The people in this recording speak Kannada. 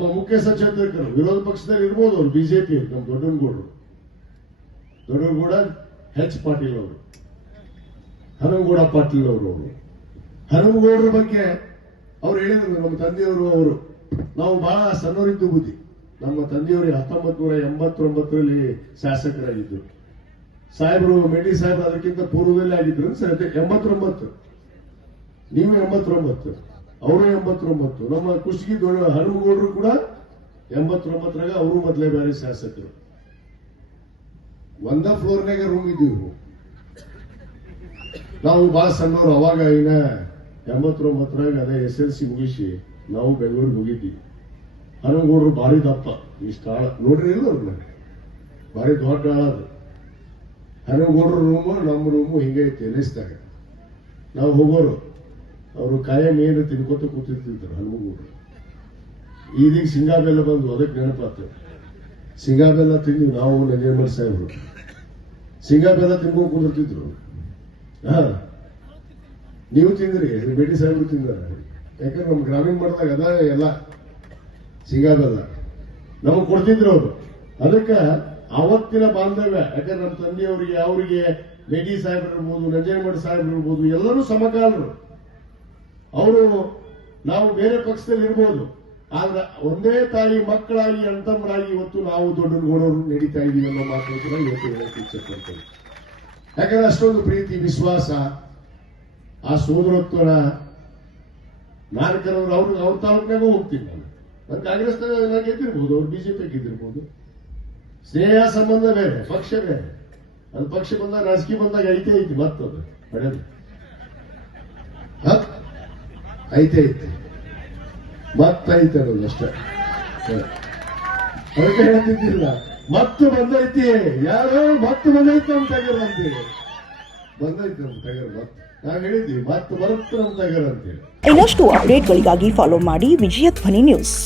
ನಮ್ಮ ಮುಖ್ಯ ಸಚೇತಕರು ವಿರೋಧ ಪಕ್ಷದಲ್ಲಿ ಇರ್ಬೋದು ಅವರು, ಬಿಜೆಪಿ ನಮ್ಮ ದೊಡ್ಡನಗೌಡ ಎಚ್ ಪಾಟೀಲ್ ಅವರು, ಹನುಮಗೌಡ ಪಾಟೀಲ್ ಅವರು. ಹನುಮಗೌಡರ ಬಗ್ಗೆ ಅವ್ರು ಹೇಳಿದ್ರು, ನಮ್ಮ ತಂದೆಯವರು ಅವರು, ನಾವು ಬಹಳ ಸಣ್ಣವರಿದ್ದು ಬುದ್ಧಿ. ನಮ್ಮ ತಂದೆಯವರು 1989ರಲ್ಲಿ ಶಾಸಕರಾಗಿದ್ದರು. ಸಾಹೇಬರು ಮೆಂಡಿ ಸಾಹೇಬ್ ಅದಕ್ಕಿಂತ ಪೂರ್ವದಲ್ಲಿ ಆಗಿದ್ರು ಸರ್. 89, ನೀವು 89, ಅವರು 89. ನಮ್ಮ ಕುಷ್ಟಗಿ ಹನುಮಗೌಡರು ಕೂಡ 89ರಾಗ ಅವರು ಮೊದಲೇ ಬೇರೆ ಶಾಸಕರು. ಒಂದ ಫ್ಲೋರ್ನಾಗ ರೂಮ್ ಇದ್ದೀವಿ ನಾವು ಬಹಳ ಸಣ್ಣವರು. ಅವಾಗ ಈಗ 89ರಾಗ ಅದೇ SLC ಮುಗಿಸಿ ನಾವು ಬೆಂಗಳೂರಿಗೆ ಹೋಗಿದ್ದೀವಿ. ಹನುಮಗೌಡರು ಭಾರಿ ದಪ್ಪ, ಇಷ್ಟ ಆಳ ನೋಡ್ರಿ ಇಲ್ಲ ಅವ್ರನ್ನ, ಭಾರಿ ದೊಡ್ಡ ಆಳ ಅದು. ಹನುಮಗೌಡರ ರೂಮು ನಮ್ಮ ರೂಮು ಹಿಂಗೈತಿ ಎನಿಸ್ದಾಗ ನಾವು ಹೋಗೋರು. ಅವರು ಕಾಯಂ ಏನು ತಿನ್ಕೋತ ಕೂತಿರ್ತಿದ್ರು ಹನುಮಗೌಡರು. ಇದೀಗ ಶೇಂಗಾ ಬೆಲ್ಲ ಬಂದು ಅದಕ್ಕೆ ನೆನಪಾತ. ಶೇಂಗಾ ಬೆಲ್ಲ ತಿಂದ್ವಿ ನಾವು, ನಂಜೇಮರ್ ಸಾಹೇಬರು ಶೇಂಗಾ ಬೆಲ್ಲ ತಿನ್ಕೊಂಡು ಕೂತಿರ್ತಿದ್ರು. ನೀವು ತಿಂದ್ರಿ, ಬೇಟಿ ಸಾಹೇಬರು ತಿಂದಾರ. ಯಾಕಂದ್ರೆ ನಮ್ಮ ಗ್ರಾಮೀಣ ಮಾಡಿದಾಗ ಅದ ಎಲ್ಲ ಶೇಂಗಾ ಬೆಲ್ಲ ನಮಗ್ ಕೊಡ್ತಿದ್ರು ಅವರು. ಅದಕ್ಕೆ ಅವತ್ತಿನ ಬಾಂಧವ್ಯ, ಯಾಕಂದ್ರೆ ನಮ್ಮ ತಂದೆಯವರಿಗೆ ಅವರಿಗೆ ಬೇಟಿ ಸಾಹೇಬರು ಇರ್ಬೋದು, ನಂಜೇಮರ್ ಸಾಹೇಬರು ಇರ್ಬೋದು, ಎಲ್ಲರೂ ಸಮಕಾಲರು. ಅವರು ನಾವು ಬೇರೆ ಪಕ್ಷದಲ್ಲಿ ಇರ್ಬೋದು, ಆದ್ರೆ ಒಂದೇ ತಾಯಿ ಮಕ್ಕಳಾಗಿ ಅಣ್ತಮ್ಮರಾಗಿ ಇವತ್ತು ನಾವು ದೊಡ್ಡನಗೌಡರು ನಡೀತಾ ಇದೀವಿ ಅನ್ನೋ ಮಾತು ಇವತ್ತು ಹೇಳಕ್ಕೆ ಇಚ್ಛೆ ಪಡ್ತೇವೆ. ಯಾಕಂದ್ರೆ ಅಷ್ಟೊಂದು ಪ್ರೀತಿ, ವಿಶ್ವಾಸ, ಆ ಸೋದರತ್ವನ ನಾನು ಕೆಲವರು ಅವ್ರ ತಾಲೂಕಿನಾಗ ಹೋಗ್ತೀನಿ. ನಾನು ಕಾಂಗ್ರೆಸ್ ಗೆದ್ದಿರ್ಬೋದು, ಅವ್ರು ಬಿಜೆಪಿ ಗೆದ್ದಿರ್ಬೋದು. ಸ್ನೇಹ ಸಂಬಂಧ ಬೇರೆ, ಪಕ್ಷ ಬೇರೆ. ಅದು ಪಕ್ಷ ಬಂದಾಗ ರಾಜಕೀಯ ಬಂದಾಗ ಐತಿ ಮತ್ತದು ಪಡೆದು ಐತೆ ಮತ್ತೈತೆ ಅನ್ನೋದು ಅಷ್ಟೇ. ಅದಕ್ಕೆ ಹೇಳ್ತಿದ್ದಿಲ್ಲ ಮತ್ತು ಬಂದೈತಿ, ಯಾರೋ ಮತ್ತು ಬಂದೈತಿ ನಮ್ಮ ಟಗರ್ ಅಂತೇಳಿ. ಬಂದೈತಿ ನಮ್ಮ ಟಗರ್ ಮತ್ತೆ ನಾವು ಹೇಳಿದ್ವಿ ಮತ್ತೆ ಬರುತ್ತೆ ನಮ್ಮ ಟಗರ್ ಅಂತೇಳಿ. ಇನ್ನಷ್ಟು ಅಪ್ಡೇಟ್ಗಳಿಗಾಗಿ ಫಾಲೋ ಮಾಡಿ ವಿಜಯ ಧ್ವನಿ ನ್ಯೂಸ್.